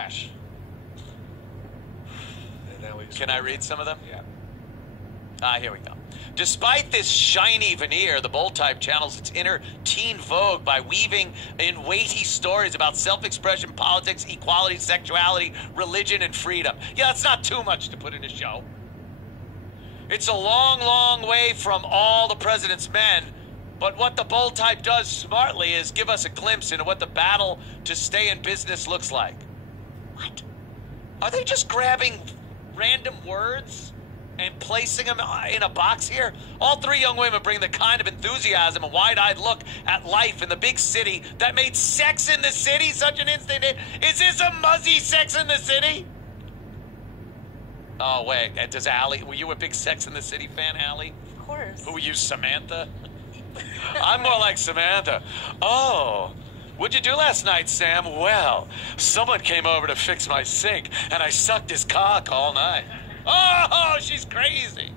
And now Can I read some of them? Yeah. Here we go. Despite this shiny veneer, the Bold Type channels its inner teen vogue by weaving in weighty stories about self-expression, politics, equality, sexuality, religion, and freedom. Yeah, it's not too much to put in a show. It's a long, long way from All the President's Men, but what the Bold Type does smartly is give us a glimpse into what the battle to stay in business looks like. What? Are they just grabbing random words and placing them in a box here? All three young women bring the kind of enthusiasm and wide-eyed look at life in the big city that made Sex in the City such an instant hit. Is this a muzzy Sex in the City? Oh, wait. Does Allie... Were you a big Sex in the City fan, Allie? Of course. Who were you, Samantha? I'm more like Samantha. Oh... What'd you do last night, Sam? Well, someone came over to fix my sink, and I sucked his cock all night. Oh, she's crazy.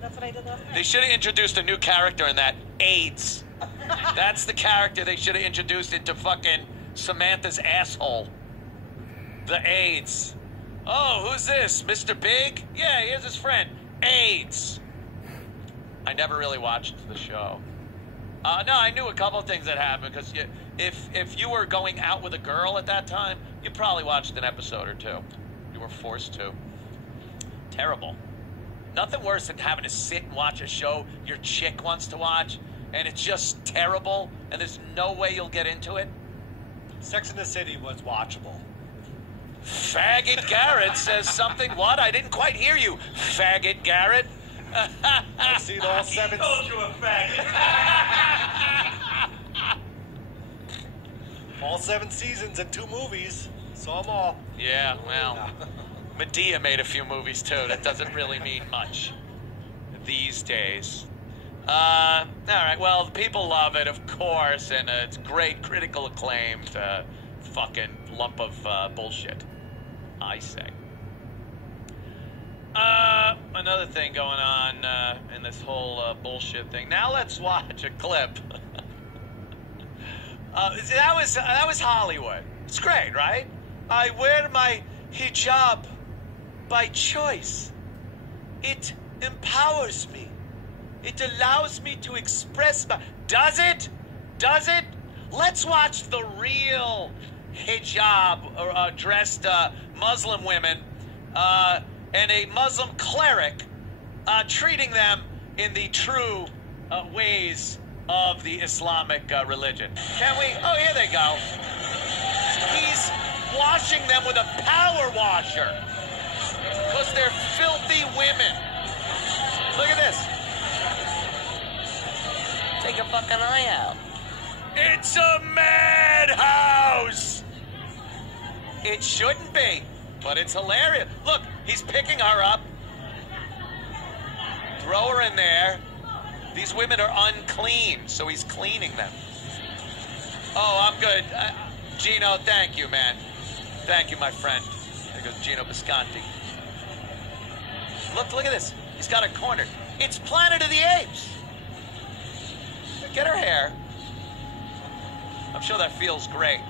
That's what I did last night. They should have introduced a new character in that, AIDS. That's the character they should have introduced into fucking Samantha's asshole. The AIDS. Oh, who's this? Mr. Big? Yeah, here's his friend. AIDS. I never really watched the show. No, I knew a couple of things that happened, because if you were going out with a girl at that time, you probably watched an episode or two. You were forced to. Terrible. Nothing worse than having to sit and watch a show your chick wants to watch, and it's just terrible, and there's no way you'll get into it. Sex in the City was watchable. Faggot Garrett says something. What? I didn't quite hear you, Faggot Garrett. I've seen all seven. He called you a faggot. All 7 seasons and 2 movies. Saw them all. Yeah, well, Medea made a few movies too. That doesn't really mean much these days. All right, well, people love it, of course, and it's great critical acclaimed fucking lump of bullshit, I say. Another thing going on in this whole bullshit thing. Now let's watch a clip. That was Hollywood. It's great, right? I wear my hijab by choice. It empowers me. It allows me to express my... Does it? Does it? Let's watch the real hijab dressed Muslim women and a Muslim cleric treating them in the true ways of the Islamic religion. Can we? Oh, here they go. He's washing them with a power washer because they're filthy women. Look at this. Take a fucking eye out. It's a madhouse. It shouldn't be, but it's hilarious. Look, he's picking her up. Throw her in there. These women are unclean, so he's cleaning them. Oh, I'm good. Gino, thank you, man. Thank you, my friend. There goes Gino Bisconti. Look at this. He's got her cornered. It's Planet of the Apes. Get her hair. I'm sure that feels great.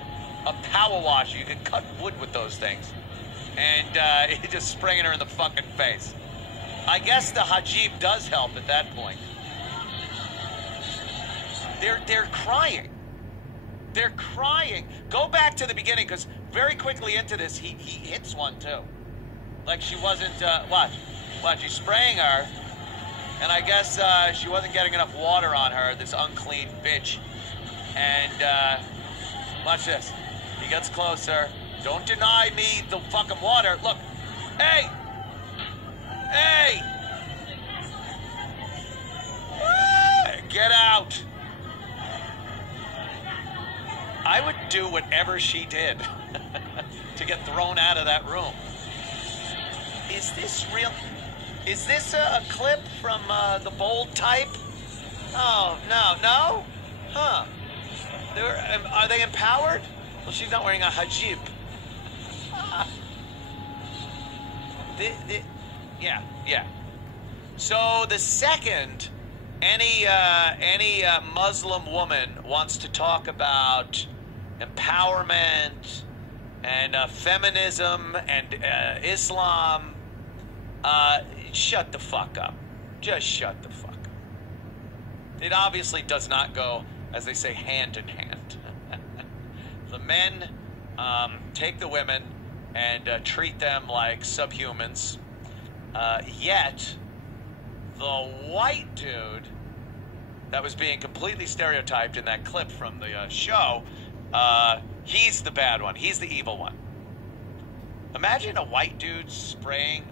A power washer. You can cut wood with those things. And he's just spraying her in the fucking face. I guess the hijab does help at that point. They're crying. They're crying. Go back to the beginning, because very quickly into this, he hits one, too. Like she wasn't, watch, he's spraying her, and I guess she wasn't getting enough water on her, this unclean bitch. And, watch this. He gets closer. Don't deny me the fucking water. Look. Hey! Hey! Get out. I would do whatever she did to get thrown out of that room. Is this real? Is this a clip from the Bold Type? Oh, no? Huh. Are they empowered? Well, she's not wearing a hijab. Yeah. So the second any Muslim woman wants to talk about empowerment, And feminism and Islam, shut the fuck up. Just shut the fuck up. It obviously does not go, as they say, hand in hand. The men take the women and treat them like subhumans. Yet, the white dude that was being completely stereotyped in that clip from the show, he's the bad one. He's the evil one. Imagine a white dude spraying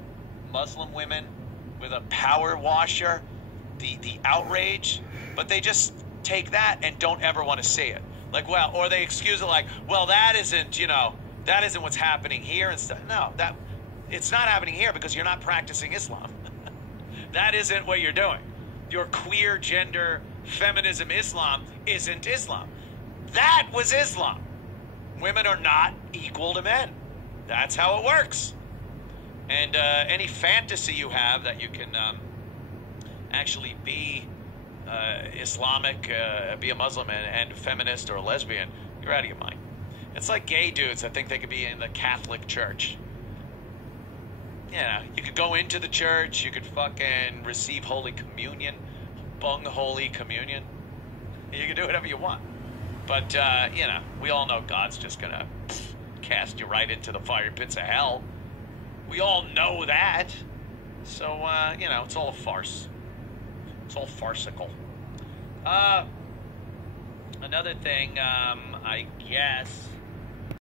Muslim women with a power washer, the outrage, but they just take that and don't ever want to see it. Like, well, or they excuse it like, well, that isn't what's happening here and stuff. No, it's not happening here because you're not practicing Islam. That isn't what you're doing. Your queer gender feminism Islam isn't Islam. That was Islam. Women are not equal to men. That's how it works. And any fantasy you have that you can actually be Islamic, be a Muslim and feminist or a lesbian, you're out of your mind. It's like gay dudes that think they could be in the Catholic Church. Yeah, you could go into the church, you could fucking receive Holy Communion, bung Holy Communion. You can do whatever you want. But, we all know God's just gonna cast you right into the fire pits of hell. We all know that. So, it's all a farce. It's all farcical. Another thing, I guess,